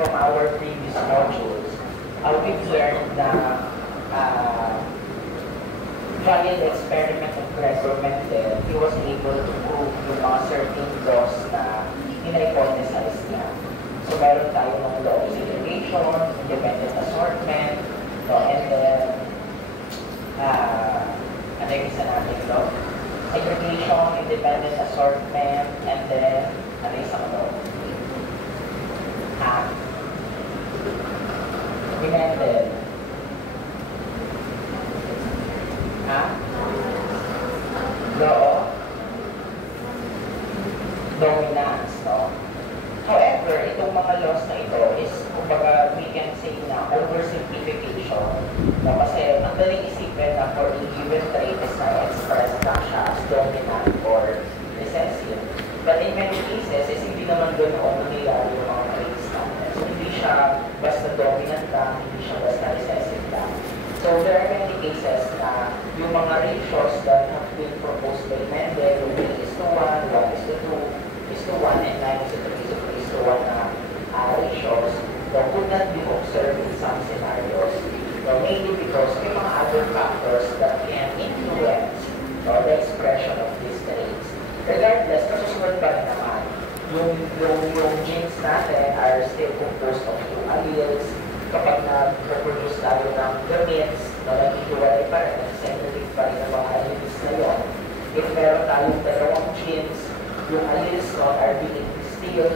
from our previous modules, we've learned na via the experiment of Gregor Mendel, he was able to prove yung mga certain laws na in-hypothesize niya. So meron tayo ng law of segregation, independent assortment, and then, ano yung isa natin law? Segregation, independent assortment, and then, ano yung isang law? Ni Mendel. Law dominance, no? However, itong mga laws na ito is, kumbaga, we can say na oversimplification, no? Kasi ang daling isipin na for a given trait is na-express lang siya as dominant or recessive. But in many cases, is hindi naman doon ang nangyayari yung mga traits natin. So, hindi siya basta dominant lang, hindi siya basta recessive lang. So, there are many cases na yung mga ratios that have been proposed by Mendel, yung 3:1, 1:2, 1:1, and 9:3, 3:1 na ratios that could not be observed in some scenarios. So, mainly because may mga other factors that can influence the expression of these traits. Regardless, nasusunod pa rin naman. Yung genes natin are still composed of two alleles. Kapag na-reproduce tayo ng gametes, na naghihiwalay pa rin, nag-segregate pa rin ang mga alleles na yun. If meron tayong dalawang genes, yung alleles nun are being still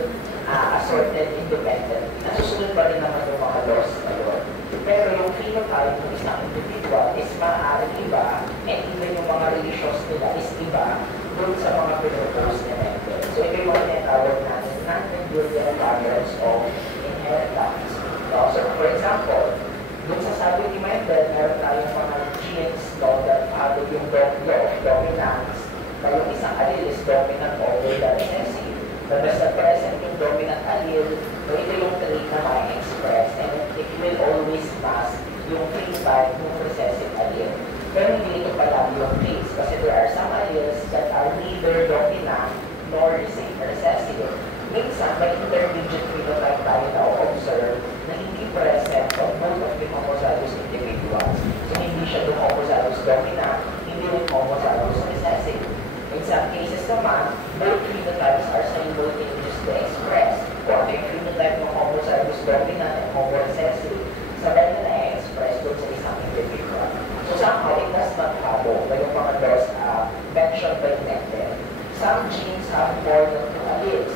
assorted independent. Nasusunod pa rin naman yung mga laws na yun. Pero yung phenotype ng isang individual is maaaring iba, and even yung mga relations nila is iba dun sa mga pinropose ni Mendel. So ito yung mga tinatawag natin non-Mendelian patterns of inheritance. So for example, dun sa sabi ni Mendel, meron tayong mga genes that have yung law of dominance, na yung isang allele is dominant over the recessive. But basta present yung dominant allele, so ito yung trait na ma-express, and it will always pass yung phenotype ng recessive allele. Pero hindi ito palagi yung case, kasi there are some alleles that are neither dominant nor recessive. Minsan, may intermediate phenotype tayo na observe na hindi present on both of the homozygous individuals. So, hindi siya yung homozygous dominant, hindi yung homozygous recessive. In some cases naman, both phenotypes are simultaneously expressed. Kung ano yung phenotype ng homozygous dominant and homorecessive, sabay na na-express doon sa isang individual. So, somehow, it does not follow na yung mga laws mentioned by Mendel. Some genes have more than two alleles.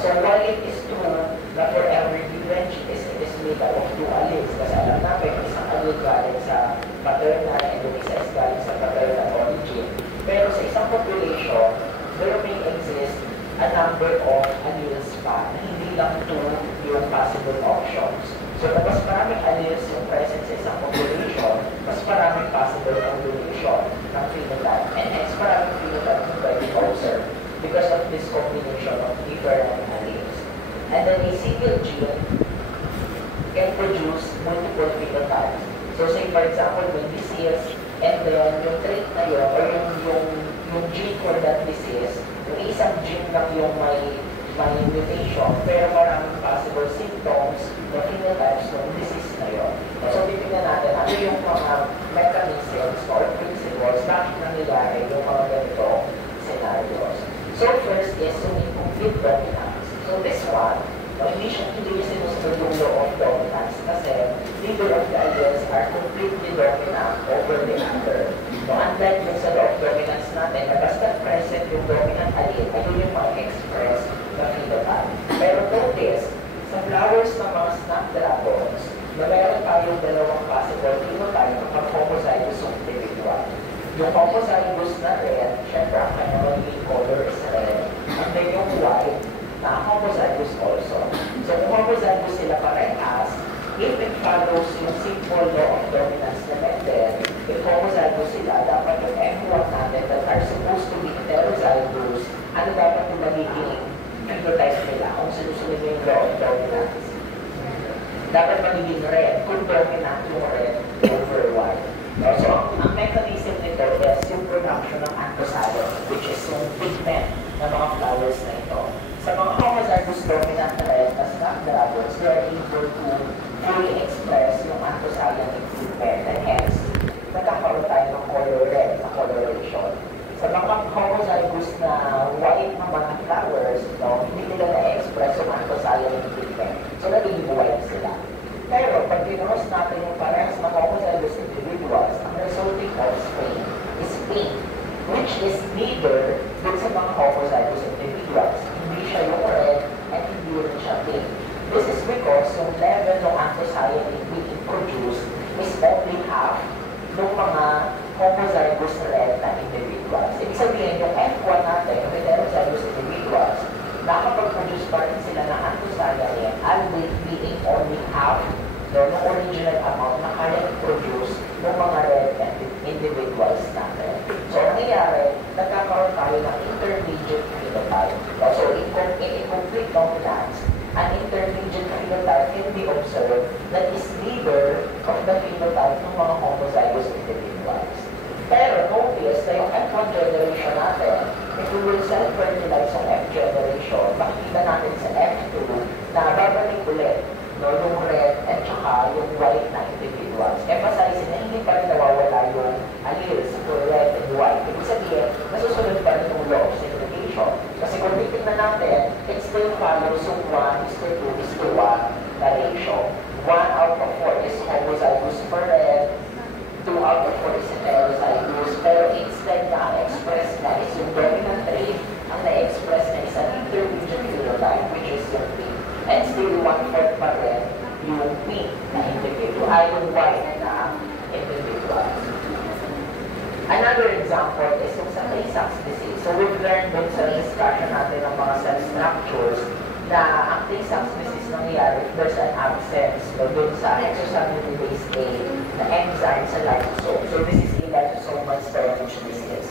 So, while it is true na for every given gene it is made up of two alleles, kasi alam namin, isang allele galing sa paternal and yung isa is galing sa paternal origin. Pero sa isang population, there may exist a number of alleles pa na hindi lang two yung possible options. So, mas maraming alleles yung present sa isang population, mas maraming possible combination ng phenotype. And hence, maraming phenotype yung pwede observe because of this combination of different alleles. And then a single gene can produce multiple phenotypes. So, say for example, when disease, and then yung trait na yun, or yung gene for that disease, yung isang gene lang yung may mutation, pero maraming possible symptoms na phenotypes ng disease na yun. So, titignan natin ano yung mga mechanisms or principles bakit nangyayari yung mga ganitong scenarios. So, first is yung incomplete dominance. So, this one, hindi sinusunod yung law of dominance kasi neither of the alleles are completely dominant over the other. So, unlike yung sa law of dominance natin, na basta present yung dominant allele, ayun yung mag-express na phenotype. Pero notice, sa flowers ng mga snapdragons, na meron tayong dalawang possible phenotype kapag homozygous yung individual. Yung homozygous na red, syempre ang kanyang magiging color is red. And then yung white, na homozygous also. So kung homozygous sila parehas, if it follows yung simple law of dominance na Mendel, if homozygous sila, dapat yung F1 natin that are supposed to be heterozygous, ano dapat yung magiging phenotype nila kung sinusunod yung law of dominance? Dapat magiging red kung dominant yung red over white. So, ang mechanism nito is yung production ng anthocyans, which is yung pigment ng mga flowers na ito. Sa mga homozygous dominant na red na snapdragons, there to fully express yung anthocyanin pigment, and hence, nagkakaroon tayo ng color red na coloration. Sa mga homozygous na white na mga flowers, no, hindi nila na-express yung anthocyanin pigment. So, nagiging white sila. Pero, pag pinost natin yung parehas na homozygous individuals, ang resulting offspring is pink, which is neither dun sa mga homozygous individuals. Hindi siya yung red at hindi rin siya pink. This is because yung level ng anthocyanin being produced is only half ng mga homozygous red na individuals. Ibig sabihin, yung F1 natin, yung heterozygous individuals, nakapag-produce pa rin sila ng anthocyanin, albeit being only half ng original amount na kaya i-produce ng mga red individuals natin. So, ang nangyayari, nagkakaroon tayo ng intermediate phenotype. So, in complete dominance, an intermediate phenotype can be observed that is neither of the phenotype ng mga homozygous individuals. Pero notice na yung F1 generation natin, if we will self-fertilize yung F generation, makikita natin sa F2 na babalik ulit yung red at saka yung white na individuals. Emphasizing na hindi pa rin nawawala yung alleles for red and white. Ibig sabihin, nasusunod pa rin yung law of segregation. Kasi kung titignan natin, it still follows yung 1:2:1 na ratio. 1 out of 4 is homozygous for red, 2 out of 4 is heterozygous, pero instead na express na is yung dominant trait, ang na-express na is an intermediate phenotype, which is yung pink. And still 1/4 pa rin yung pink na individual, ay yung white na individual. Another example is yung sa Tay-Sachs disease. So we've learned dun sa discussion natin ng mga cell structures na ang Tay-Sachs disease nangyayari if there's an absence dun sa hexosaminidase A na enzyme sa lysosome. So this is a lysosomal storage disease.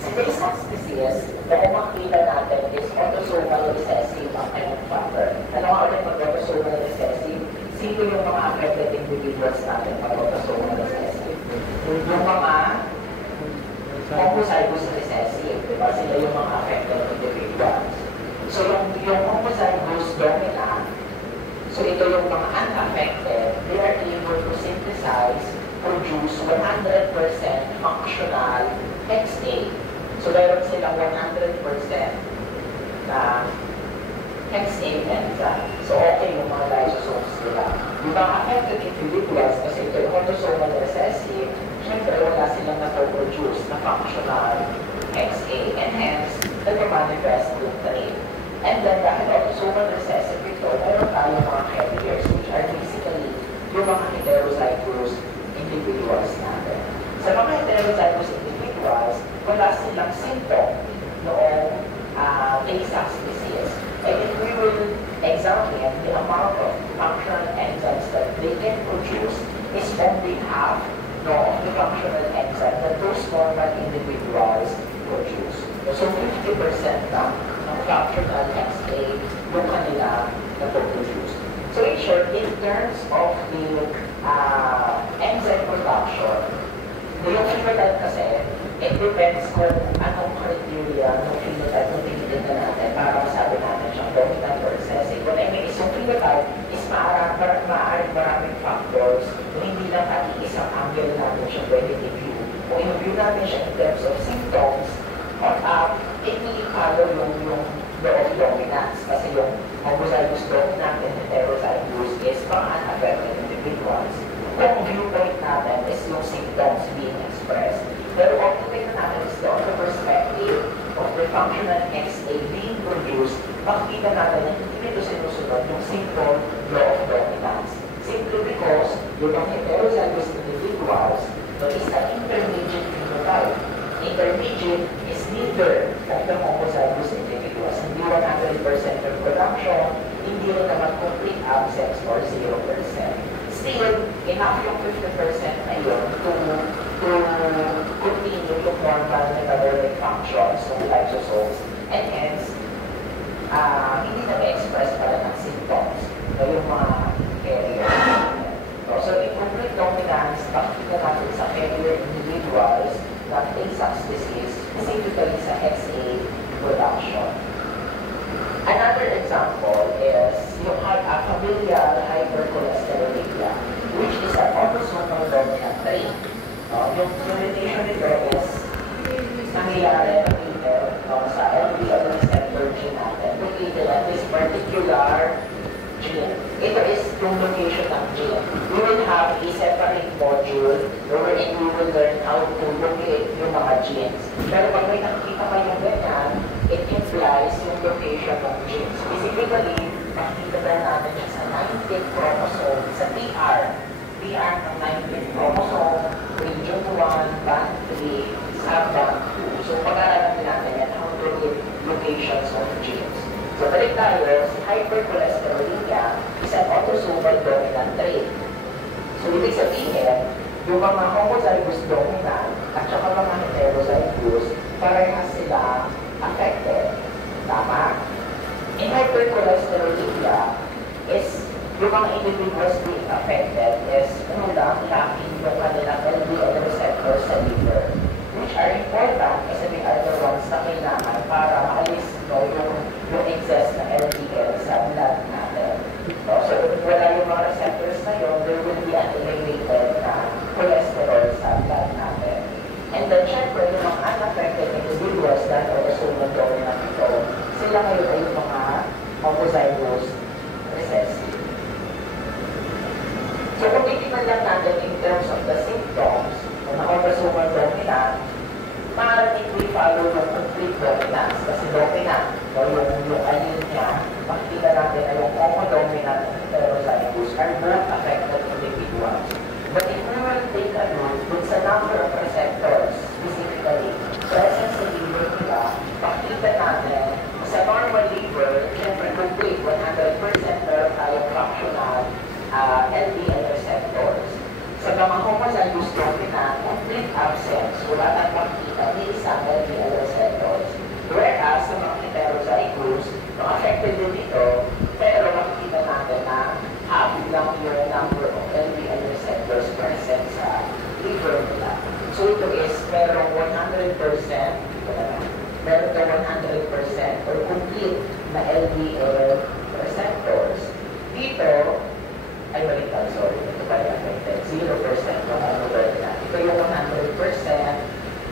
Sa Tay-Sachs disease, na kung makita natin is autosomal recessive ang kanyang factor. Ano nga ulit pag autosomal recessive? Sino yung mga affected individuals natin pag autosomal recessive? Yung mga homozygous recessive, diba? Sila yung mga affected individuals. So yung homozygous dominant, so ito yung mga unaffected, they are able to synthesize, produce 100% functional XA. So meron silang 100% na XA enzyme. So okay yung mga lysosomes nila. Yung mga affected individuals, kasi ito yung autosomal recessive, syempre wala silang na-produce na functional XA, and hence, nag-manifest yung trait. And then, dahil autosomal recessive ito, meron tayo mga carriers, which are basically yung mga heterozygous individuals natin. Sa mga heterozygous individuals, wala silang symptom noong Tay-Sachs disease. And if we will examine the amount of functional enzymes that they can produce is only half of the functional enzymes that those normal individuals produce. So 50% lang ng functional XA yung kanila na produce. So in short, in terms of the enzyme production, yung phenotype kasi, it depends kung anong criteria ng phenotype na tinitignan natin para masabi natin siyang dominant or recessive. What I mean is, yung phenotype is maaaring maraming factors na hindi lang at iisang angle natin siya pwede i-view. Kung i-view natin siya in terms of symptoms, i-follow yung law of dominance. Kasi yung homozygous dominant and heterozygous is mga unaffected individuals. Kung viewpoint natin is yung symptoms being expressed. Pero kung tingnan natin is on the perspective of the functional XA being produced, makikita natin na hindi nito sinusunod yung simple law of dominance. Simply because yung mga heterozygous individuals is an intermediate phenotype. Intermediate is neither of the homozygous individuals. Hindi 100% reproduction, hindi rin naman complete absence or 0%. Still, enough yung 50% na yun to continue yung normal metabolic functions ng lysosomes, and hence, hindi na-express pala ng symptoms na yung mga carriers. So, in complete dominance, makikita natin sa carrier individuals ng Tay-Sachs disease, specifically sa XA production. Another example is yung familial hypercholesterolemia yung location ng gene. We will have a separate module wherein we will learn how to locate yung mga genes. Pero pag may nakikita kayong ganyan, it implies yung location ng genes. Specifically, makikita na natin siya sa 19th chromosome, sa PR. PR ng 19th chromosome, region 1, band 3, sub-band 2. So pag-aaralan natin yan, how to locate locations of genes. So balik tayo, si hypercholesterolemia is an autosomal dominant trait. So ibig sabihin, yung mga homozygous dominant at saka mga heterozygous, parehas sila affected. Tama? In hypercholesterolemia is yung mga individuals being affected is lacking yung kanilang LDL receptors sa liver, which are important kasi they are the ones na kailangan para maalis yung excess na LDL sa blood natin. So if wala yung mga receptors na yun, there will be an elevated na cholesterol sa blood natin. And then syempre, yung mga unaffected individuals that are autosomal dominant ito, sila ngayon ay yung mga homozygous recessive. So kung titignan lang natin in terms of the symptoms ng mga autosomal dominant, maaaring hindi follow yung complete dominance kasi dominant, yung allele niya, makikita natin ay yung homodominant and heterozygous are both affected individuals. But if we will take a look dun sa number of receptors, specifically, present sa liver nila, makikita natin sa normal liver, syempre complete 100% meron tayong functional LDL receptors. Sa mga homozygous dominant, complete absence, wala nang makikita ni isang LDL receptors. Whereas sa mga heterozygous, affected din ito, pero makikita natin na half lang yung number of LDL receptors present sa liver nila. So ito is merong 100%, meron ka 100% or complete na LDL receptors. Dito, ay baliktad, sorry, ito pala affected, 0% yung homodominant. Ito yung 100%,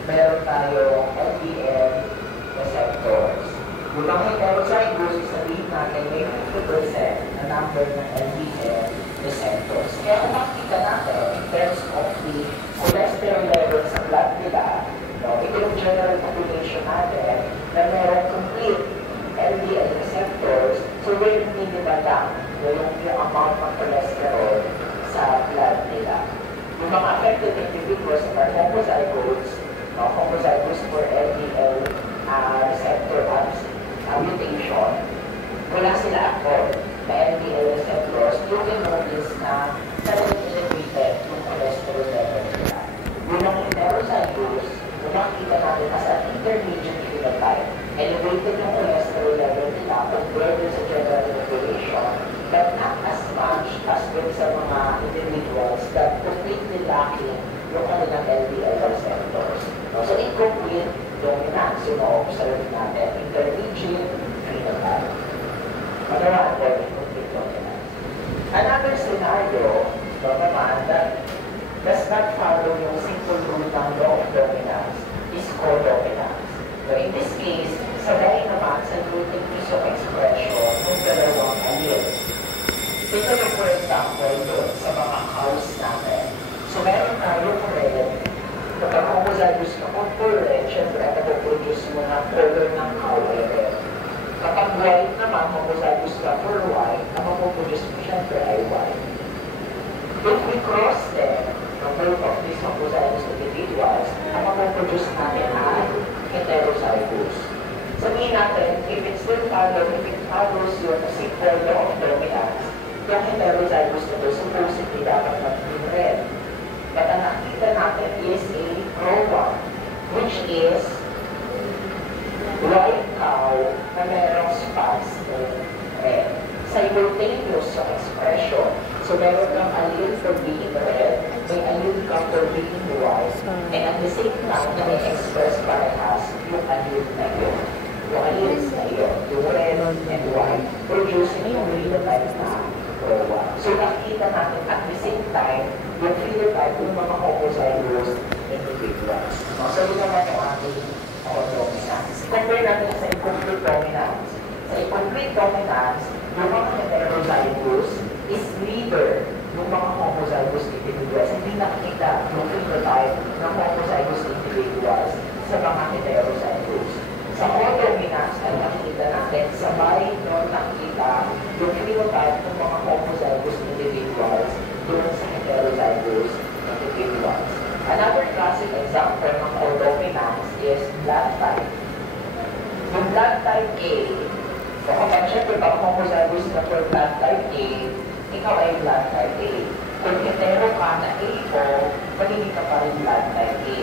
meron tayong LDL receptors. Yung mga heterozygous, sabihin natin may 50% na number ng LDL receptors. Kaya kung makikita natin, in terms of the cholesterol level sa blood nila, ito yung general population natin na merong complete LDL receptors, so very minimal lang yung amount ng cholesterol sa blood nila. Yung mga affected individuals are homozygous for LDL receptor mutation, wala sila ako na LDL receptors, you can notice na suddenly elevated yung cholesterol level nila. Yung mga heterozygous, kung makikita natin as an intermediate phenotype, elevated yung cholesterol level nila compared sa general population, but not as much as dun sa mga individuals that completely lacking yung kanilang LDL receptors. So incomplete dominance, yung ma-observe natin, intermediate phenotype. Magawaan ko yung incomplete dominance. Another scenario, naman, that does not follow yung simple rule ng law of dominance is codominance. So in this case, sabay naman sa gluten piso expression ng dalawang alleles. Ito yung for example doon sa mga cows natin. So meron tayong red, kapag homozygous ka kung full red, syempre nag-produce mo na color ng cow red. Kapag white naman, homozygous ka for white, ang mag-produce mo syempre ay white. If we cross them, the both of these homozygous individuals, ang mag-produce natin ay heterozygous. Sabihin natin, if it follows your simple law of dominance, yung heterozygous na doon, supposedly dapat magiging red. But ang nakita natin is a pro-1, which is white cow na merong spots in red. Simultaneous yung expression. So meron kang allele for being red, may allele kang for being white, and at the same time na may express parehas yung allele na yun. Yung alleles na yun, yung red and white, producing yung phenotype na pro-1. So nakikita natin at the same time yung phenotype ng mga homozygous individuals. So yun naman yung ating dominance. Compare natin sa incomplete dominance. Sa incomplete dominance, yung mga heterozygous is neither yung mga homozygous individuals, hindi nakita yung phenotype ng homozygous individuals sa mga heterozygous. Sa codominance ay nakita natin, sabay nyo nakita yung phenotype ng mga homozygous individuals doon sa heterozygous individuals. Another classic example ng codominance is blood type. Yung blood type A, so kapag syempre pag homozygous na for blood type A, ikaw ay blood type A. Kung hetero ka na A-O, magiging ka pa rin blood type A.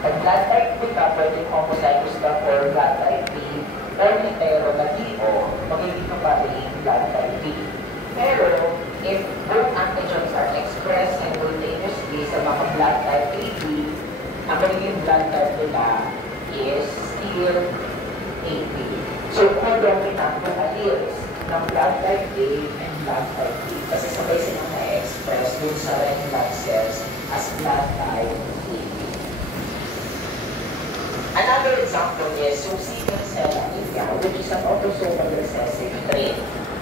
Pag blood type B ka, pwede homozygous ka for blood type B, or hetero na D-O, magiging ka pa rin blood type B. Pero, if both antigens are expressed simultaneously sa mga blood type AB, ang magiging blood type nila is still AB. So, codominant yung alleles ng blood type A and blood type B. Kasi sabay silang na-express dun sa red blood cells as blood type AB. Another example is yung sickle cell anemia, which is an autosomal recessive trait.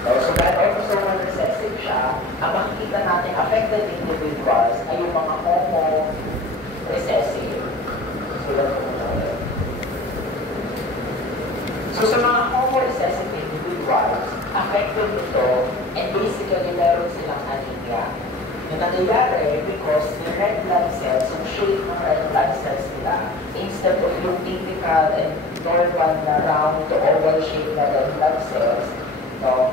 So, dahil autosomal recessive siya, ang makikita natin affected individuals ay yung mga homo-recessive. So, sa mga homo-recessive individuals, affected ito, and basically meron silang anemia. Yung nangyayari because the red blood cells, yung shape ng red blood cells nila, instead of yung typical and normal na round to oval shape na red blood cells, no,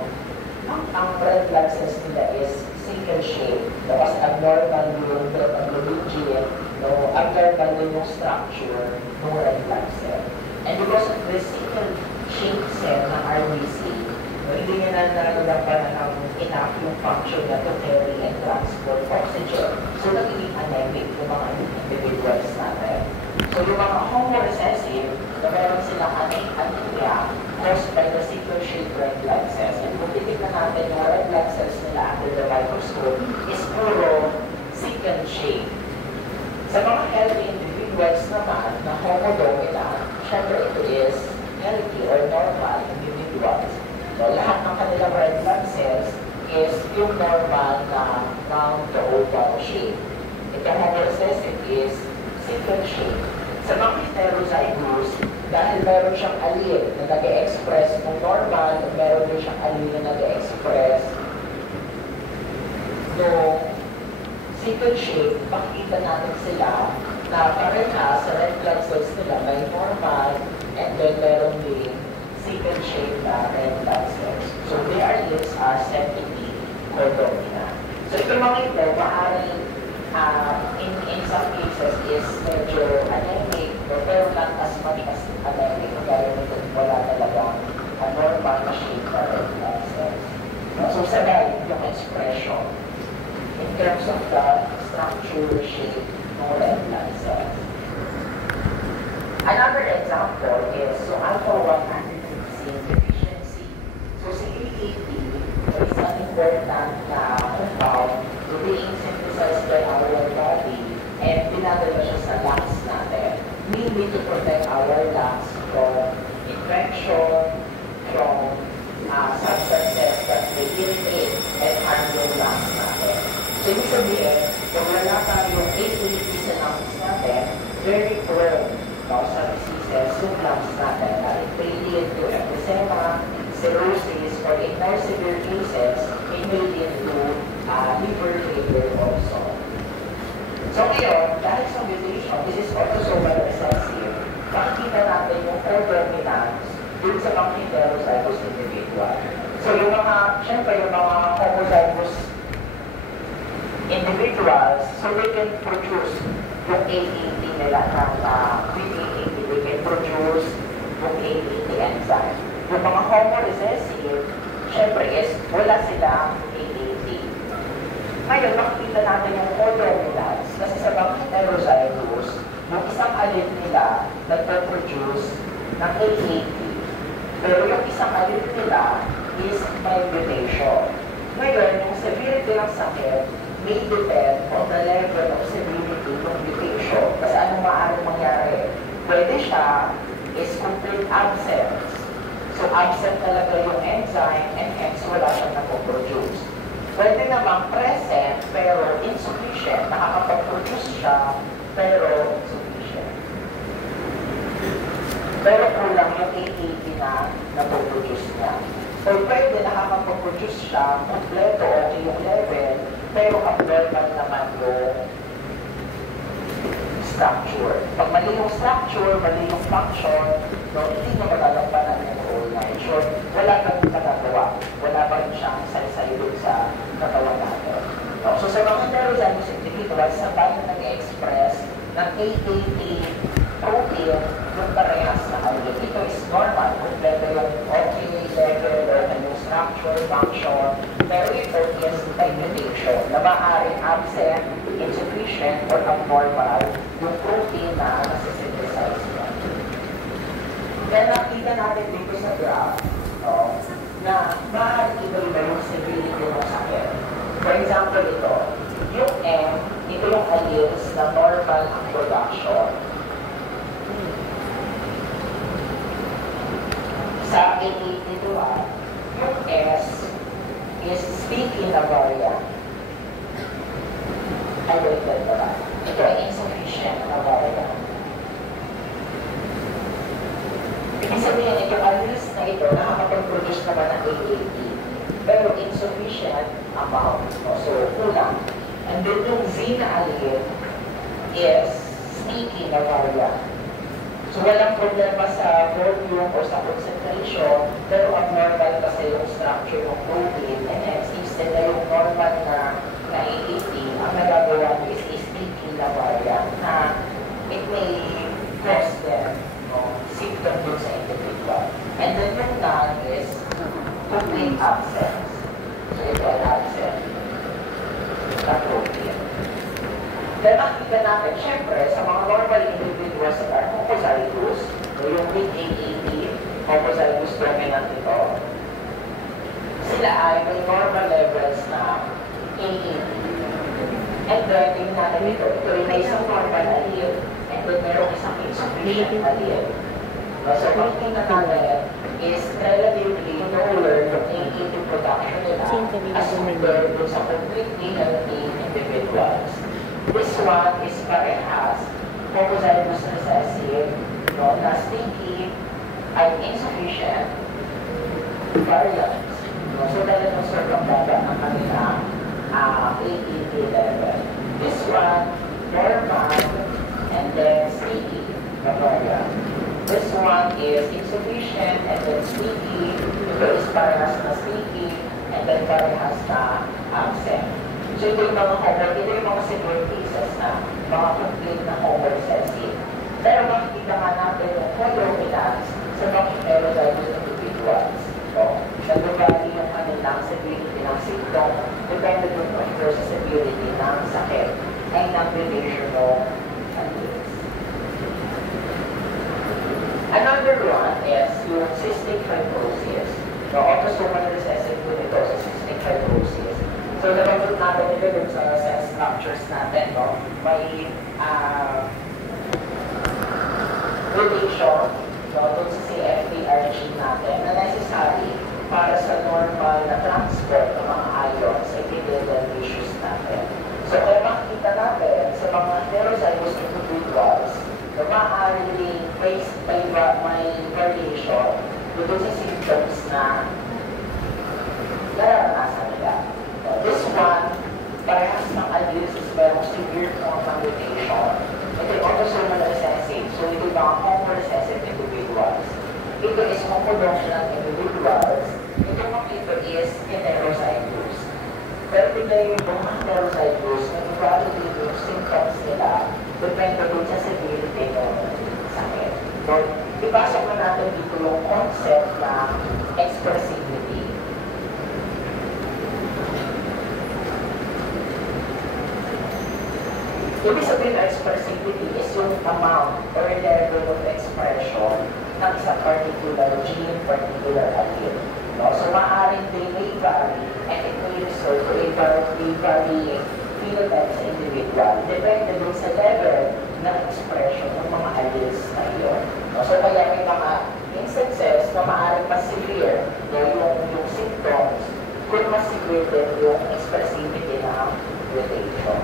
ang red blood cells nila is sickle shape. No, kasi abnormal yung beta-globin, no, abnormal yung structure ng red blood cell. And because of the sickle shape cell ng RBC, hindi niya na nalalampanan ng enough yung function na to carry and transport oxygen. So, nagiging anemic yung mga individuals natin. So, yung mga homo-recessive, na meron silang anemia caused by the sickle-shaped red blood cells. And kung titignan natin yung red blood cells nila under the microscope is puro sickle-shaped. Sa mga healthy individuals naman na homo-dominant, syempre ito is healthy or normal individuals. So, lahat ng kanilang red blood cells is yung normal na round to oval shape. Ito homo-recessive is sickle shape. Sa mga heterozygous, dahil meron siyang allele na nag-express ng normal, at meron din siyang allele na nag-express ng sickle shape, makikita natin sila na pareha sa red blood cells nila may normal and then meron din sickle shape na red blood cells. So their alleles are said to be codominant. So ito mga ito, maaaring in some cases is medyo anemic, pero not as much as anemic. Kaya nito wala talagang normal na shape na red blood cells. So sabay yung expression in terms of the structure shape ng red blood cells. Another example is so alpha-1 antitrypsin deficiency. So si AAT is an important compound being synthesized by our body and pinadala siya sa lungs natin, mainly to protect our lungs from infection, from substances that may irritate and harm yung lungs natin. So ibig sabihin, kung wala tayong AAT sa lungs natin, very prone sa diseases yung lungs natin na it may lead to emphysema, cirrhosis, or in more severe cases, it may lead to liver failure also. So ngayon, dahil sa mutation, this is autosomal recessive, makikita natin yung codominance dun sa mga heterozygous individual. So yung mga, syempre yung mga homozygous individuals, so they can produce yung AAT nila with AAT, they can produce yung AAT enzyme. Yung mga homo-recessive, syempre is wala silang AAT. Ngayon, makikita natin yung codominance kasi sa mga heterozygous, yung isang allele nila nagpo-produce ng AAT. Pero yung isang allele nila is may mutation. Ngayon, yung severity ng sakit may depend on the level of severity ng mutation. Kasi anong maaaring mangyari? Pwede siya is complete absence. So absent talaga yung enzyme and hence wala siyang napoproduce. Pwede namang present pero insufficient. Nakakapag-produce siya pero insufficient. Pero kulang yung AAT na napoproduce niya. Or pwede nakakapag-produce siya, kompleto okay yung level, pero abnormal naman yung structure. Pag mali yung structure, mali yung function, no, hindi na magalampanan yung whole night. Sure, wala pa rin magagawa. Wala pa rin siyang saysay dun sa katawan natin. No? So sa mga heterozygous individuals, sa tayo nag-express ng AAT protein, yung parehas na alien. Ito is normal. Kompleto yung okay level, or yung structure, function, pero ito is by mutation na maaaring absent, insufficient, or abnormal yung protein na nasa-synthesize niya. Kaya nakita natin dito sa graph, no, na maaaring iba-iba yung severity ng sakit. For example, ito, yung M, ito yung alleles na normal ang production. Sa individual, yung S is speaking na variant. Ay, wait, ba? Ito ay insufficient na variant. Ibig sabihin, itong alleles na ito, nakakapag-produce naman ng AAT, pero insufficient amount. So, kulang. And then yung Z na allele is speaking na variant. So, walang problema sa volume or sa concentration, pero abnormal kasi yung structure ng protein, and hence, instead na yung normal na AAT, ang nagagawa is speaking na variant na it may cause them symptom dun sa individual. And then yung non is complete absence. So, ito ay absent na protein. Then, makikita natin, syempre, sa mga normal individuals that are homozygous, yung with AAT, homozygous dominant ito, sila ay may normal levels na AAT. And then, tingnan natin ito yung may isang normal allele, and then merong isang insufficient allele. So, makikita natin is relatively lower yung AAT production nila as compared sa completely healthy individuals. This one is parehas, homozygous recessive, no, na sticky, ay insufficient variants. No? So, talagang circumvent ang kanilang AAT level. This one, normal, and then sticky, na variant. This one is insufficient, and then sticky. Ito is parehas na sticky, and then parehas na absent. So, ito yung mga severe cases na mga complete na homo-recessive. Pero makikita nga natin yung predominance sa mga heterozygous individuals. So, nag-vary yung kanilang severity ng symptom, depende dun of course sa severity ng sakit ay ng relational alleles. Another one is yung cystic fibrosis. No, autosomal recessive po ito sa cystic fibrosis. So, nabanggit natin ito dun sa cell structures natin, no? May relation, no, dun sa CFTR gene natin na necessary para sa normal na transport ng mga ions sa epithelial tissues natin. So, kaya makikita natin sa mga heterozygous individuals na maaaring may variation dun sa symptoms na nararanasan nila. This one, parehas ng alleles is merong severe form ng mutation. Ito yung autosomal recessive. So, ito yung mga homo-recessive individuals. Ito is homodominant individuals. Ito makita is heterozygous. Pero ito yung mga heterozygous na evaluate yung symptoms nila depende din sa severity ng sakit. So, ipasok na natin dito yung concept na expressivity. Ibig sabihin na expressivity is yung amount or level of expression ng isang particular gene, particular allele. No? So, maaaring they may vary and it may result to a varying phenotype sa individual. Depende din sa level ng expression ng mga alleles na iyon. No? So, kaya may mga instances na maaaring mas severe no? yung symptoms kung mas secreted yung expressivity ng mutation.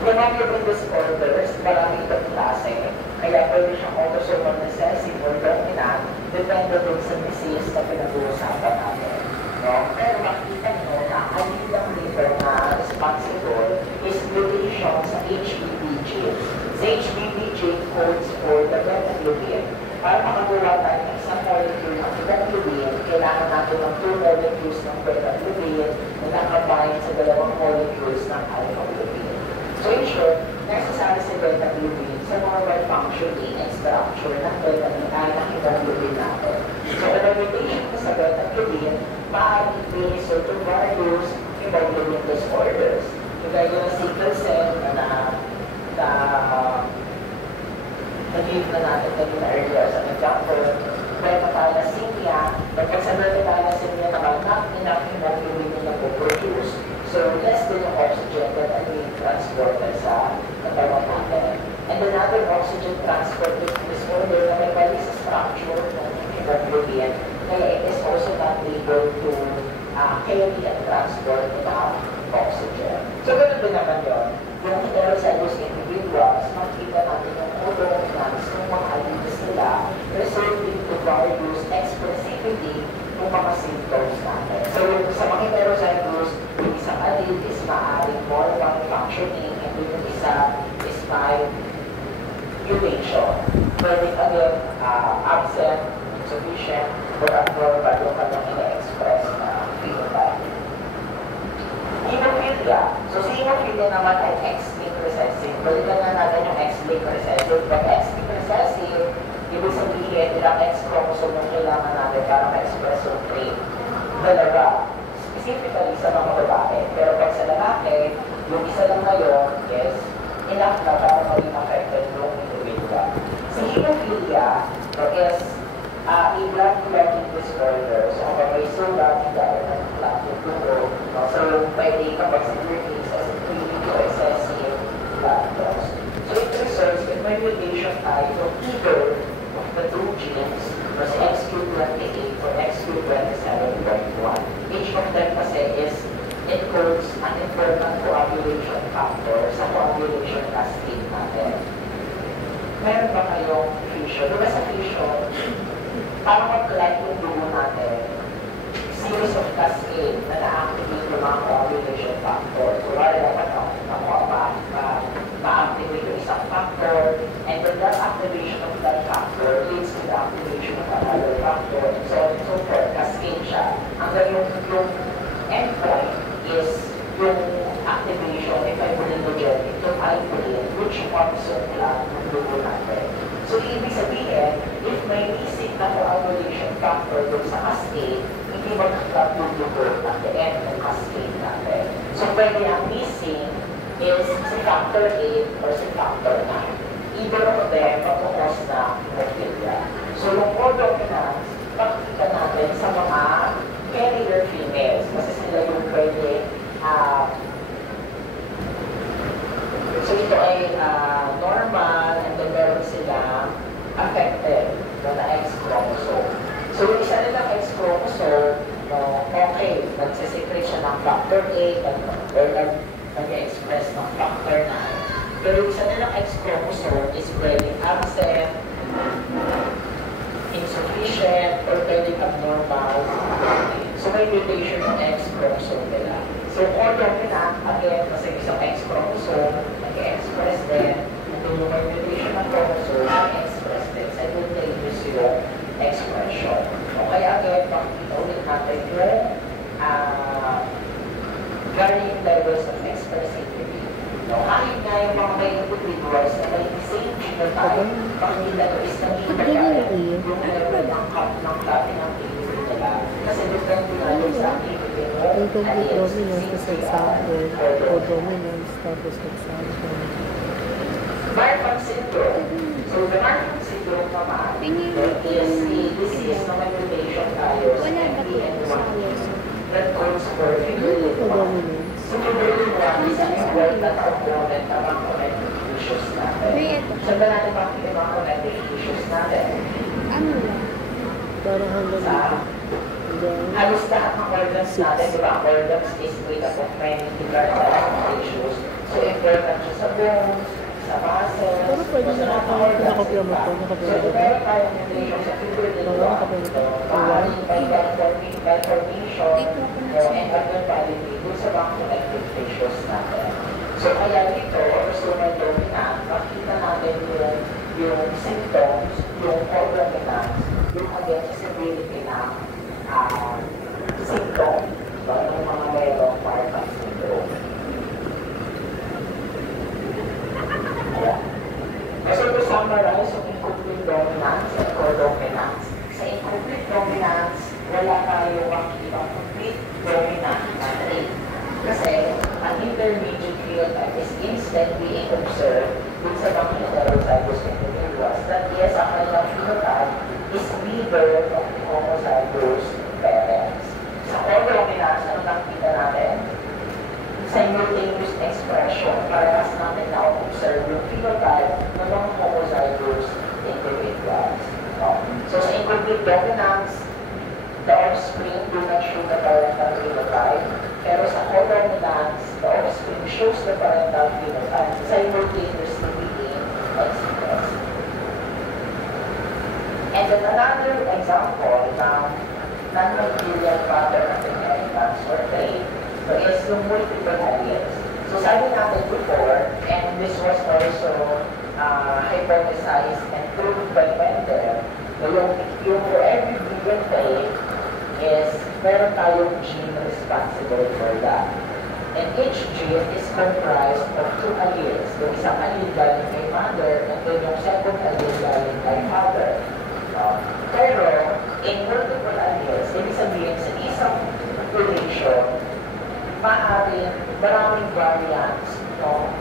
Hemoglobin disorders, marami itong klase. Kaya pwede siyang autosomal recessive or dominant, depende din sa disease na pinag-uusapan natin. No? Pero makikita nyo na alin lang dito na responsible is mutation sa HBB gene. Sa HBB gene codes for the beta-globin. Para makagawa tayo ng isang molecule ng beta-globin, kailangan natin ng 2 molecules ng beta-globin na nakabind sa 2 molecules ng alpha-globin. So in short, necessary si beta-globin sa normal functioning and structure ng beta-globin natin. So kung may mutation ko sa beta-globin, maaaring i-result to various hemoglobin disorders. Yung gaya ng sickle cell nag-give na natin kanina earlier sa example, beta-thalassemia, kapag sa beta-thalassemia naman, not enough hemoglobin na nag-produce. So, less din yung oxygen that are being transported sa katawan natin. And another oxygen transport disorder na may mali sa structure ng hemoglobin, kaya it is also not able to carry and transport enough oxygen. So, ganun din naman yun. Yung heterozygous individuals, makikita natin yung autodominance ng mga alleles nila resulting to various expressivity ng mga symptoms natin. So, sa mga heterozygous, yung isang allele is maaaring normal functioning and yung isa is by mutation. Pwede again, absent, insufficient, or abnormal yung kanyang ina-express na phenotype. Hemophilia. So, si hemophilia naman ay X-linked recessive. Balikan na natin yung X-linked recessive. Pag X-linked recessive, ibig sabihin, ilang X chromosome yung kailangan natin para ma-express yung trait. Dalawa. Specifically sa mga babae. Pero pag sa lalaki, yung isa lang ngayon is enough na para maging affected yung individual. Si hemophilia is a blood clotting disorder. So, kapag may sulat, gaya ng clot yung dugo, so pwede kapag severe cases, it will lead to excessive blood loss. So, it results in my mutation type of either of the two genes, or si XQ28 or XQ27.1. Each of them kasi encodes an important coagulation factor sa coagulation cascade natin. Meron ba kayong fusion? Diba sa fusion, para mag-collect yung dugo natin, series of cascade na na-activate yung mga coagulation factor. So, wala dapat ma-activate yung isang factor, and then that activation of that factor leads to the activation of another factor, and so on and so forth. Cascade siya. Hanggang yung endpoint is yung activation, if I put in the gel, yung alpulin, which forms yung clot ng dugo natin. So, ibig sabihin, if may missing na coagulation factor dun sa cascade, hindi mag-clot yung dugo at the end ng cascade natin. So, pwede ang missing is si factor 8 or si factor 9. Either of them mag-cause na hemophilia. So, yung codominance, makikita natin sa mga carrier females kasi sila yung pwede so ito ay normal and then meron sila affected na X chromosome. So yung isa nilang X chromosome, okay, nagsisecrete siya ng factor 8 or nag-express ng factor 9. Pero yung isa nilang X chromosome is pwedeng absent, insufficient, or pwedeng abnormal. So may mutation ng X chromosome nila. So codominant, again, kasi isang X chromosome, nag-express din, and then yung may mutation ng chromosome, nag-express din, simultaneous yung expression. So kaya again, makikita ulit natin yung varying levels of expressivity. No, kahit nga yung mga may individuals na may same phenotype, makikita ko is nag-iiba yung level ng clotting ng tissue nila. Kasi different nga yung sa Yung dominance sa example, codominance tapos example. Marfan syndrome. So, the Marfan syndrome naman is the disease na may mutation tayo sa MPN1 that calls for fibrilin-1. So, fibrilin-1 is an important component ng mga connective tissues natin. Saan ba natin makikita mga connective tissues natin? Ano lang? Parang hanggang dito. Halos lahat ng organs natin, di ba? Organs is made up of many different types of tissues. So, important siya sa bones, sa muscles. Pero pwede na ako, nakopya mo ito, nakopya mo So, ito. meron tayong mutation sa figure din Wala, nakopya mo ito. maaaring by formation, and abnormality dun sa mga connective tissues natin. So, kaya dito, autosomal dominant, makita natin yung symptoms, yung codominance, yung again, disability ng symptom, so, yung mga mayroong Marfan syndrome. Ayan. So, to summarize yung incomplete dominance and codominance, sa incomplete dominance, wala tayo makikita complete dominant na trait. Kasi, ang intermediate phenotype is instead being observed dun sa mga heterozygous individuals that yes, ang kanilang phenotype is neither of the homozygous parents. Sa codominance, ano nakikita natin? Simultaneous expression, parehas natin na observe yung phenotype ng mga homozygous individuals. No? So, sa incomplete dominance, the offspring do not show the parental phenotype. Pero sa codominance, the offspring shows the parental phenotype simultaneously being expressed. And then another example ng non-material pattern of inheritance or trait is yung multiple alleles. So sabi natin before, and this was also hypothesized and proved by Mendel, yung for every given trait is meron tayong gene responsible for that. And each gene is comprised of two alleles. Yung isang allele galing kay mother, and then yung second allele galing kay father. Pero, in multiple alleles, ibig sabihin sa isang population, maraming variants,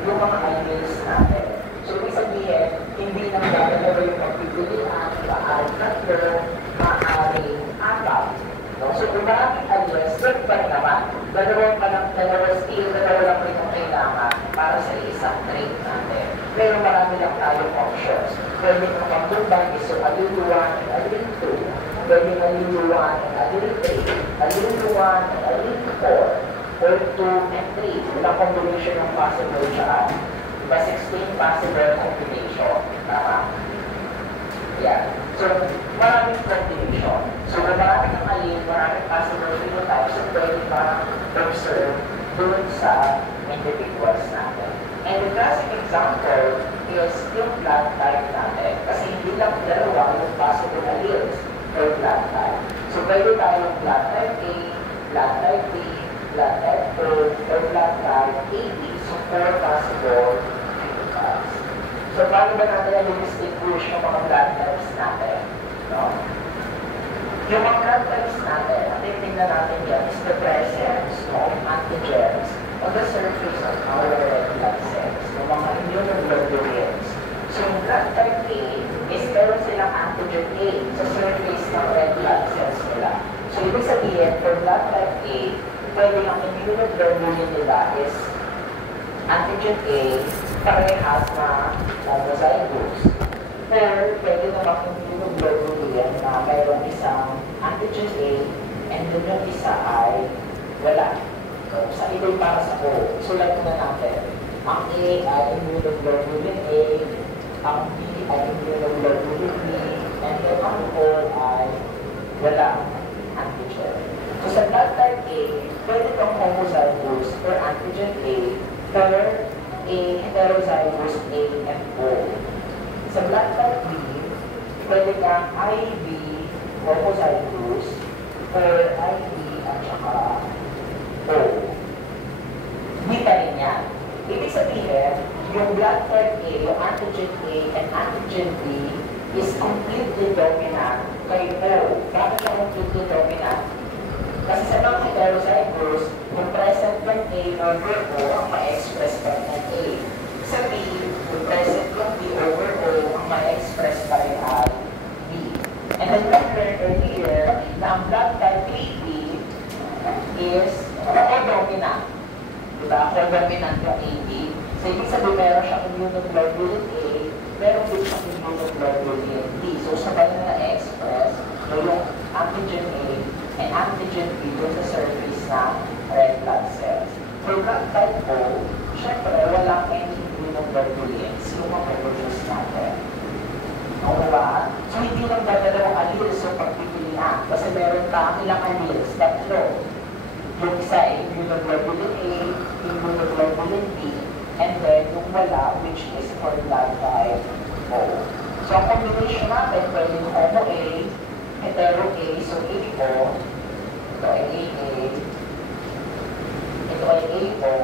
yung mga alleles natin. So, ibig sabihin, hindi nang dalawa yung pagpipilian, maaaring tatlo, maaaring apat. So, kung maraming alleles, safe pa naman. Dalawa lang rin ang kailangan para sa isang trait natin. Pero marami lang tayong options. Pwede kang pagbumbang is yung allele 1 and allele 2. Pwede yung allele 1 and allele 3. Allele 1 and allele 4. Or 2 and 3. Ilang combination ng possible dyan. Diba 16 possible combination. Tama? Yan. So, maraming combination. So, kung marami ng allele, maraming possible phenotypes, so pwede ma-observe dun sa individuals natin. And the classic example is yung blood type natin. Kasi hindi lang dalawa yung possible alleles per blood type. So, pwede tayong blood type A, blood type B, blood type O, or blood type AB. So, 4 possible phenotypes. So, paano ba natin i-distinguish yung mga blood types natin? No? Yung mga blood types natin, ang titignan natin dyan is the presence of antigens on the surface of our red blood cells, yung mga immunoglobulins. So, yung blood type A is meron silang antigen A sa surface ng red blood cells nila. So, ibig sabihin, for blood type A, pwede ang immunoglobulin nila is antigen A parehas na homozygous. Or pwede naman yung immunoglobulin na mayroong isang antigen A and then yung isa ay wala. So, sa ibig para sa O, sulat na natin. Ang A ay immunoglobulin A, ang B ay immunoglobulin B, and then ang O ay walang antigen. So sa blood type A, pwede itong homozygous or antigen A or A heterozygous A and O. Sa blood type B, pwede kang IB homozygous or IB at saka O. Hindi pa rin yan. Ibig sabihin, yung blood type A, yung antigen A and antigen B is completely dominant kay O. Bakit siya completely dominant? Kasi sa mga heterozygous, kung present yung A over O, ang ma-express pa rin ng A. Sa B, kung present yung B over O, ang ma-express pa rin ay B. And then we learned earlier na ang blood type AB is codominant. Diba? Codominant yung AB. So, ibig sabihin meron siyang immunoglobulin A, meron din siyang immunoglobulin B. So, sabay na na-express yung antigen A and antigen B dun sa surface ng red blood cells. For blood type O, syempre walang any immunoglobulins yung mapoproduce natin. No ba? So hindi lang dadalawang alleles yung pagpipilian kasi meron tayong ilang alleles, tatlo. Yung isa ay immunoglobulin A, immunoglobulin B, and then yung wala, which is for blood type O. So ang combination natin, pwedeng homo A, hetero A, so AO, ito ay AA, ito ay AO,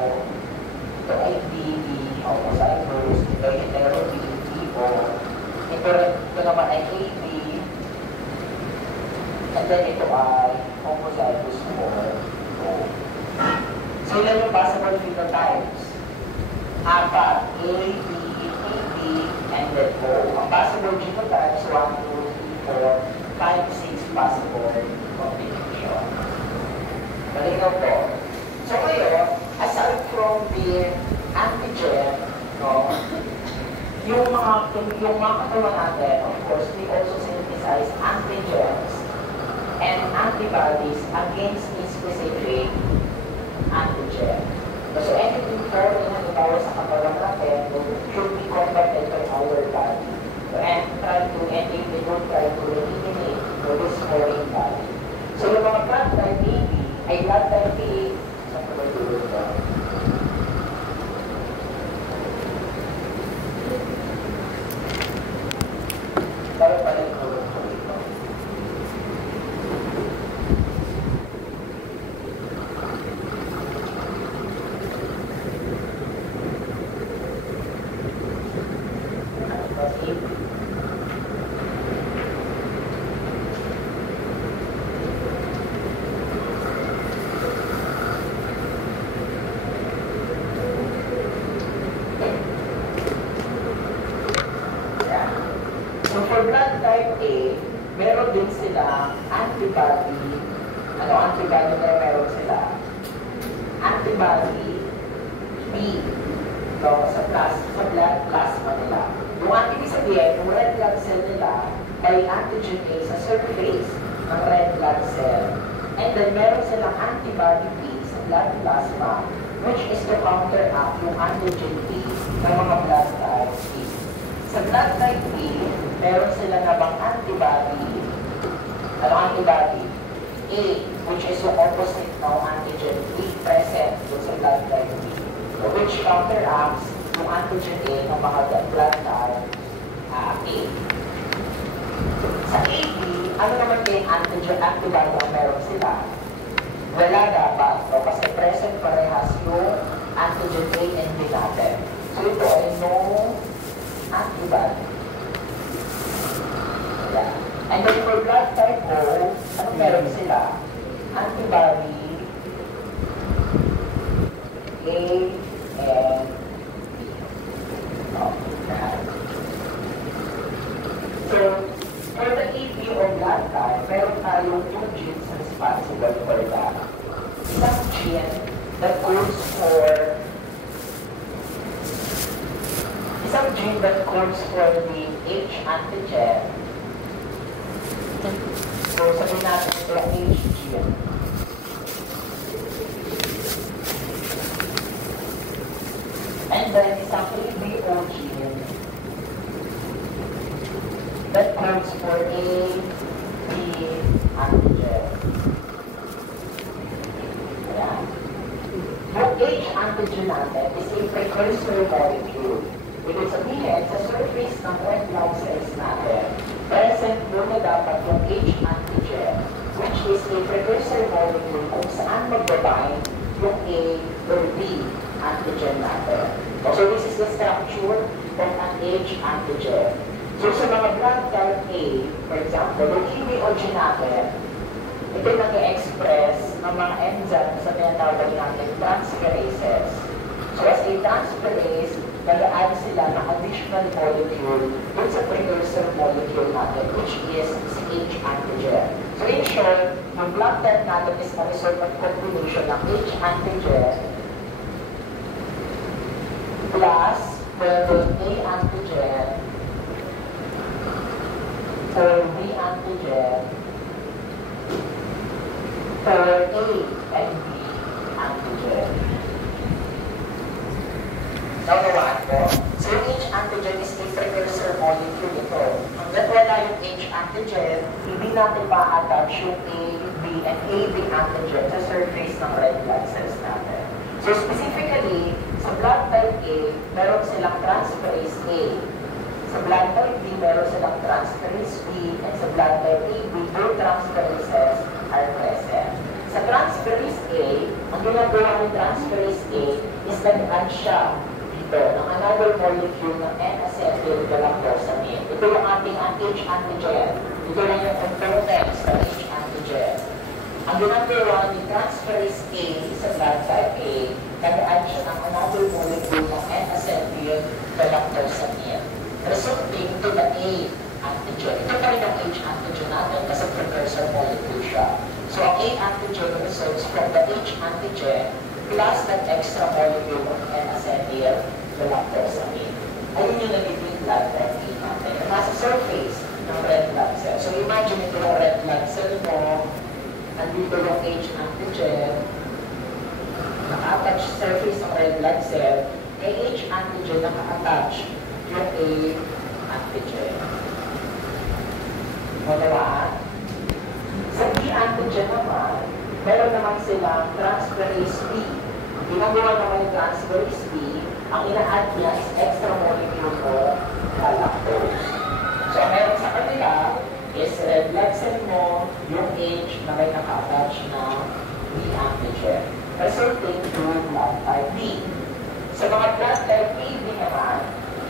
ito ay BB, homozygous, ito ay hetero B, BO, ito naman ay AB, and then ito ay homozygous for O. So ilan yung possible phenotypes? Apat, A, B, AB, and then O. Ang possible genotypes, 1, 2, 3, 4, 5, 6 possible combination. Malinaw po. So ngayon, aside from the antigen, no, yung mga katawan natin, of course, we also synthesize antigens and antibodies against a specific antigen. So anything foreign na nabawa sa katawan natin should be combated by our body. And we don't try to eliminate this foreign body. So yung mga blood type AB ay blood type A sa pagdulog ko. Para pala yung tulog ko ito. So for blood type A, meron din sila antibody. Ano antibody na meron sila? Antibody B. So, sa blood plasma nila. Yung ibig sabihin, yung red blood cell nila ay antigen A sa surface ng red blood cell. And then meron silang antibody B sa blood plasma, which is to counteract yung antigen B ng mga blood type B. Sa blood type B, meron sila na bang antibody? Ano antibody? A, which is yung opposite ng antigen B present sa blood type B, which counteracts yung antigen A ng mga blood type A. Sa AB, ano naman yung antigen antibody ang meron sila? Wala dapat, no? Kasi present parehas yung antigen A and B natin. So ito ay no antibody. Yeah. And then for blood type O, ano meron sila? Antibody A and B. Oh, so, for the AB o blood type, meron tayong two genes responsible for that. Isang gene that codes for the H antigen. So, sabihin natin ito ang H gene. And then, isang ABO gene that codes for A, B antigen. Ayan. Yung H antigen natin is a precursor molecule. Ibig sabihin, sa surface ng red blood cells natin, present muna dapat yung H antigen, which is a precursor molecule kung saan magbabind yung A or B antigen natin. So this is the structure of an H antigen. So sa mga blood type A, for example, yung EBO gene natin, ito yung nag-express ng mga enzymes sa tinatawag natin transferases. So as a transferase, nag-add sila ng additional molecule dun sa precursor molecule natin, which is si H antigen. So in short, yung blood type natin is a result of combination ng H antigen plus the A antigen or B antigen for A and B antigen. Naunawaan po? So yung H antigen is a precursor molecule ito. Hanggat wala yung H antigen, hindi natin ma-attach yung A, B, and AB antigen sa surface ng red blood cells natin. So specifically, sa blood type A, meron silang transferase A. Sa blood type B, meron silang transferase B. And sa blood type AB, both transferases are present. Sa transferase A, ang ginagawa ng transferase A is nag-add siya dito ng another molecule ng N-acetyl-galactosamine. Ito yung ating H antigen. Ito lang yung components ng H antigen. Ang ginagawa ni transferase A sa blood type A, nag-add siya ng another molecule ng N-acetyl-galactosamine, resulting to the A antigen. Ito pa rin ang H antigen natin kasi precursor molecule siya. So ang A antigen results from the H antigen plus that extra molecule of N-acetyl-galactosamine. Ayun yung nagiging blood type A natin. Nasa surface ng red blood cell. So imagine ito yung red blood cell mo, nandito yung H antigen, naka-attach surface ng red blood cell, kay H antigen naka-attach yung A antigen. Manulaan? Sa E antigen naman, meron naman silang transferase B. Ginagawa naman yung transferase B, ang ina-add niya is extra molecule of galactose. So, meron sa kanila is red blood cell mo, yung H na may naka-attach na B antigen, resulting to blood type B. Sa mga blood type AB naman,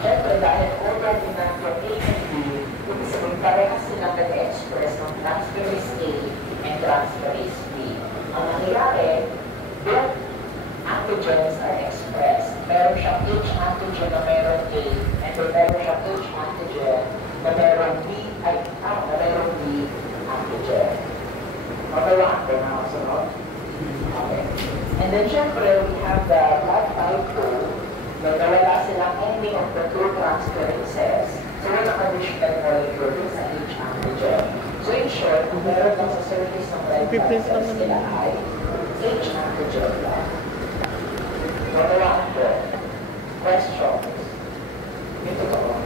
syempre dahil overdominant yung A and B, ibig sabihin parehas silang nag-express ng transferase A and transferase B. Ang nangyayari, both antigens are expressed. Meron siyang H antigen na meron A, and then meron siyang H antigen na meron B, na meron B antigen. Mabawaan ko na ako sunod. Okay. And then syempre, we have the blood type 2, na nawala silang any of the two transferases. So, walang additional molecule dun sa H antigen. So, in short, kung meron lang sa surface ng red blood cells, sila ay H antigen lang. Mabawaan ko. Questions? Ito ko.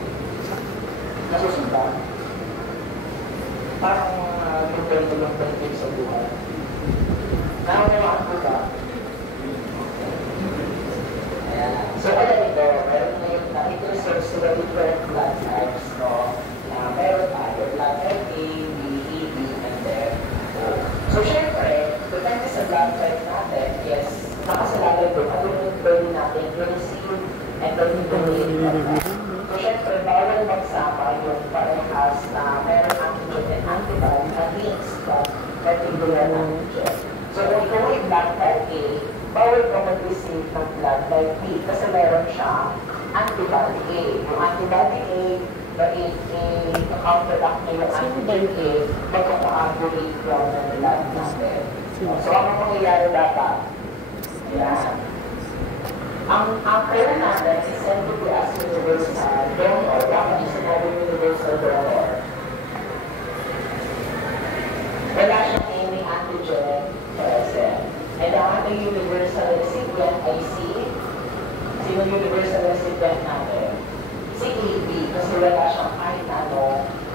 Nasusundan? Parang lumpay sa buhay. Naunawaan ko ba? Ayan. So, alam ito, meron na yung na-research sa different blood types, no? Na meron tayo, blood type A, B, E, B, and then O. So, syempre, depende sa blood type natin, yes, nakasalalay doon, ano yung pwede natin i-receive and then i-donate. So, syempre, bawal magsama yung parehas na meron antigen and antibody against that particular antigen. So, kung ikaw ay blood type A, bawal ka mag-receive ng blood type B kasi meron siyang antibody A. Yung antibody A, counteract na yung antigen A, magkaka-aggregate yung blood natin. So, ano mangyayari dapat? Ayan. Ang prayer natin is sent to be as universal donor. Dapat is another universal donor. Wala siyang any antigen present. And ang ating universal recipient ay sino universal recipient natin? Si AB, kasi wala siyang kahit ano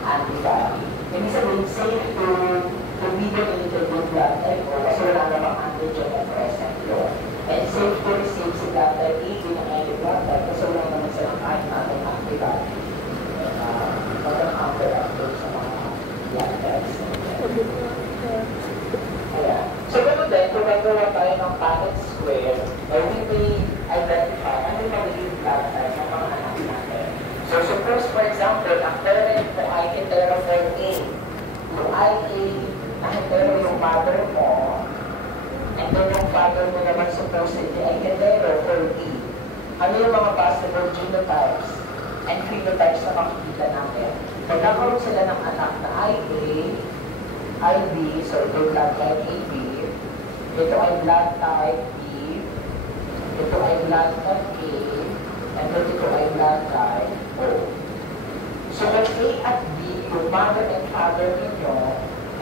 antibody. Ibig sabihin, safe to be donated with blood type O kasi wala namang antigen na present yun. And safe to receive si blood type AB ng any blood type kasi wala naman silang kahit anong antibody. Mag-counteract sa mga blood types. Ayan. So, gano'n din, kung nagawa tayo ng Punnett square, we may identify ano yung magiging blood type ng mga anak natin. So, suppose, for example, ang parent mo ay heteroform A. Yung I A, na hetero yung mother mo, and then yung father mo naman supposedly ay heteroform B. Ano yung mga possible genotypes and phenotypes na makikita natin? Magkakaroon sila ng anak na I A, IB, so ito yung blood type AB, ito ay blood type B, ito ay blood type A, and then ito ay blood type O. So when A at B, yung mother and father ninyo,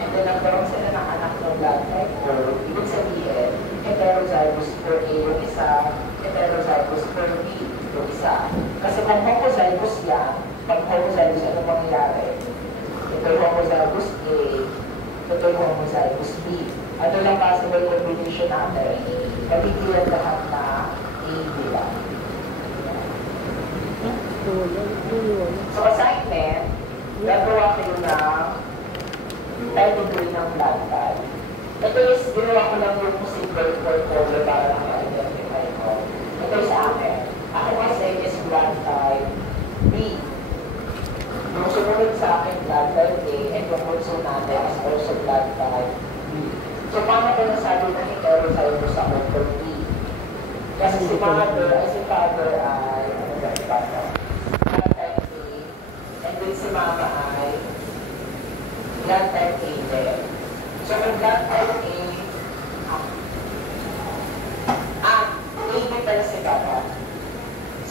and then nagkaroon sila ng anak ng blood type O, ibig sabihin, heterozygous for A yung isa, heterozygous for B yung isa. Kasi kung homozygous yan, pag homozygous, ano mangyayari? Ito yung homozygous A, ito yung homozygous B. Ano lang possible combination natin? Kabigilan lahat na AB lang. So assignment, gagawa kayo ng pedigree ng blood type. Ito is, ginawa ko lang yung simple portfolio para lang ma-identify ko. Ito sa akin. Ako kasi is blood type B. Yung sumunod sa akin blood type A, and yung bunso natin is also blood type B. So paano ko nasabi na heterozygous ako for B? Kasi si mother ay si father ay, ano ba yung bata? Blood type A, and then si mama ay blood type A din. So kung blood type A, AB pala si tata.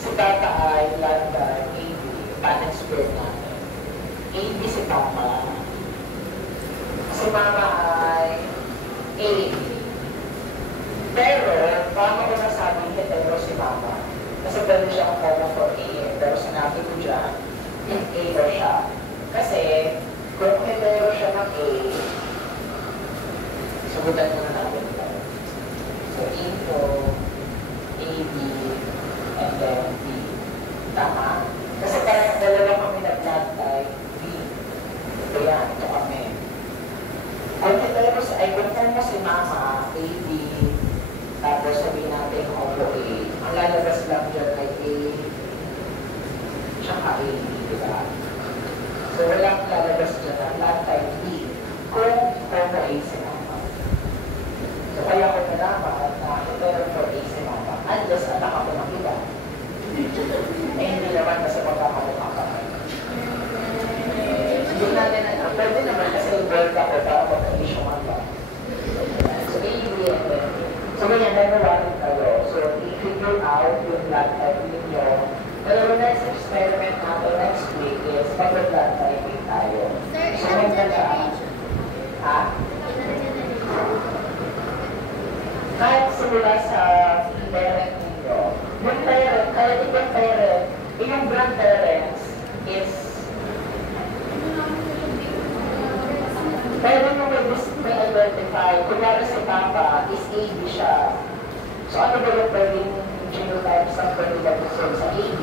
Si tata ay blood type AB, parang square natin. AB si tata. Si mama ay AB. Pero, paano ko nasabing hetero si mama? Kasi pwede siya ang for A, pero sinabi ko dyan, A o siya. Kasi, kung hetero siya ng A, subutan muna natin ito. So, A AB, and then B. Tama? Kasi parang dalawa kami na blood type B. Ito yan, ito kami. Kung hetero mo si mama, AB, tapos sabihin natin homo A, ang lalabas lang dyan ay A, tsaka AB, diba? So, walang lalabas dyan ang blood type B kung homo A si mama. So, kaya ko nalaman na hetero for A si mama, unless anak ako ng iba. Eh, hindi naman kasi magkakalukha kami. Hindi natin na, pwede naman kasi work ako para mag-condition ba. So, AB and then, so, ganyan, nanawarin kayo. So, i-figure out yung blood type ninyo. Pero the next experiment natin next week is mag-blood typing tayo. So, magdala. Ha? Kahit simula sa parent ninyo, yung parent, kahit ibang parent, yung grandparents is pero nung may identify, kumara si Papa is AB siya. So ano ba yung pwedeng genotype sa kanila gusto sa AB?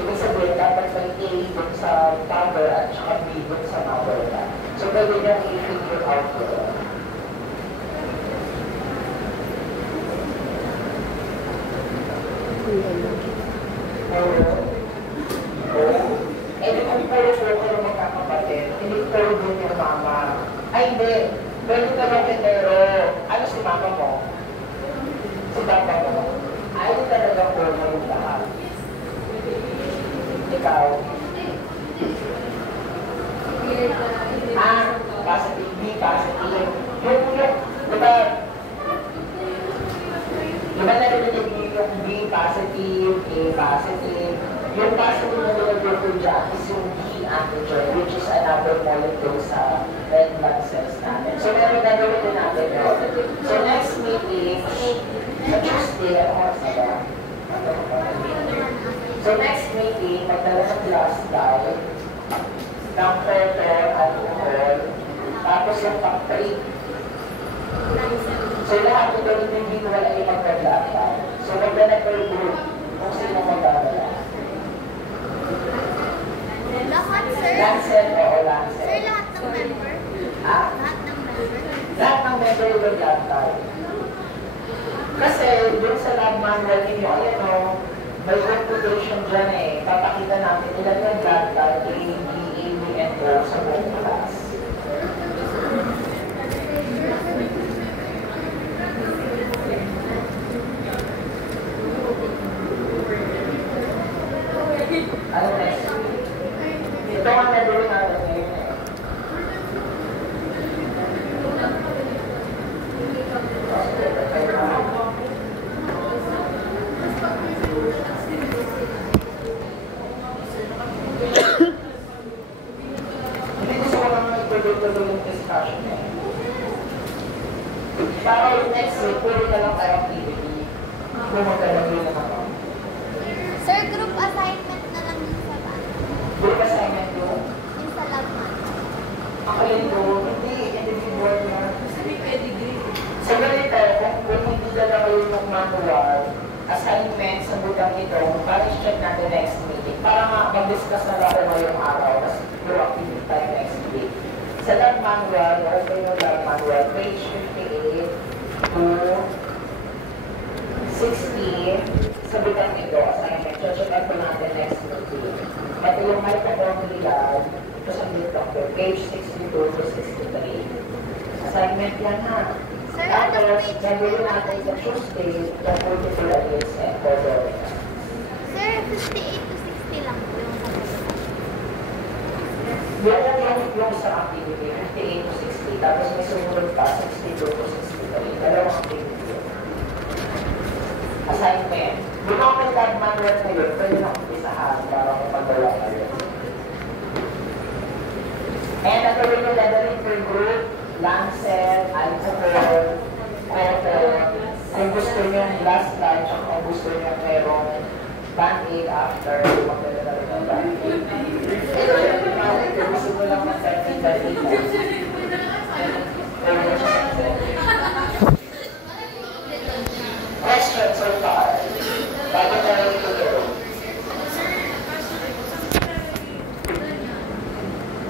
Ibig sabihin, dapat may A dun sa father at saka B dun sa mother na. So pwede nang i-figure out yun. Eh, di kung puro po kayo magkakapatid, hindi puro din yung mama. Ay, hindi. Pwede ka lang hetero. Ano si mama mo? Si papa mo? Ay, talaga po yung lahat. Ikaw? Positive, B, positive. Diba narinig yung B positive, A positive. Yung positive na nilagay ko dyan is yung B antigen, which is another molecule sa red blood cells natin. So, meron na gawin din natin yun. So, next meeting, sa Tuesday, ano oras na ba? So, next meeting, magdala ng glass dye, ng photo, alcohol, tapos yung factory. So, lahat ito individual ay mag-blood dye. So, magdala per group kung sino magdala. Lahat, sir? Lancet, oo, Lancet. Sir, lahat ng member? Ha? Lahat ng member? Lahat ng member will blood type. Kasi dun sa lab manual ninyo, ayan o, may computation dyan eh. Papakita natin ilan yung blood type, A, B, A, B, and O sa buong class. Kung magkalagay na ako. Sir, group assignment na lang yung sa bata. Group assignment yung Yung sa lab man. akalin ko, hindi, individual na. So ganito, kung hindi dala kayo ng manual, assignment sa budang ito, para check natin next meeting. Para mag-discuss na lang ngayong araw, kasi proactive tayo next week. Sa lab manual, open yung lab manual, page 58 to 60, sa budang ito, assignment. Check out po natin next meeting. Ito yung mitochondrial lab, ito sa doctor, page 62 to 63. Assignment yan ha. Sir, ano Tapos, page gagawin natin sa Tuesday, the multiple against and further. Sir, 58 to 60 lang po yung Yung sa activity, 58 to 60, tapos may sumunod pa, 62 to 63. Dalawang activity yun. Assignment. Yung mga may lab manual na yun, pwede na kumpisahan para mapagawa kayo. And ang gawin nyo lettering per group, Lancet, alcohol, cotton. Kung gusto nyo yung last lunch, kung gusto nyo merong band-aid after, magdala rin ng band-aid. Ito yung pinawin ko, gusto mo lang mag-setting band-aid. Questions so far? Bago tayo ituloy.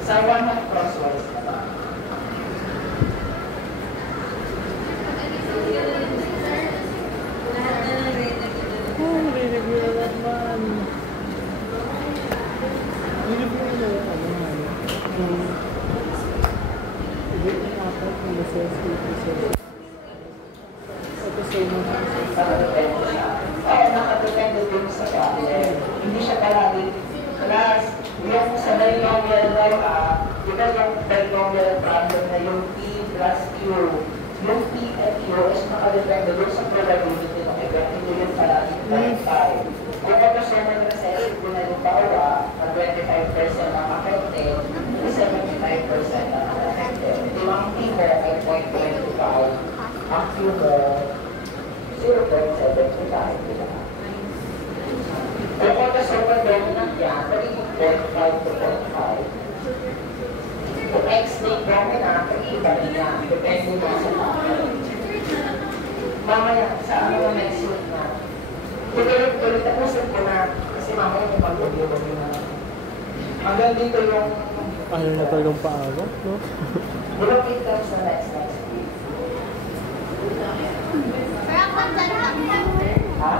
Sa one month crosswise na ba? Re-review na naman. Re-review na naman. Hindi na dapat ng necessity. Ito sa inyo. Nakadepende siya. Oo, nakadepende din sa client. Hindi siya palagi. Class, yung sa binomial na yung di ba yung binomial problem na yung P plus Q, yung P at Q is nakadepende doon sa probability ng event. Hindi yun palagi 0.5. Kung ito siya na necessity na yung bawa, na 25% ang affected, 75% ang affected. Yung ang P mo ay 0.25. Ang Q mo, 0.75, diba? Kung ito sa dominant yan, nagiging 0.5 to 0.5. Kung X-link dominant, nag-iiba rin yan. Depende na sa mga. Mamaya, sa ano next week na. Tuloy, tapusin ko na. Kasi mamaya yung mag-review na. Hanggang dito yung... Ano na talagang paaga, no? Bulong kita sa next week. Pero ang ganda lang, sir. Ha?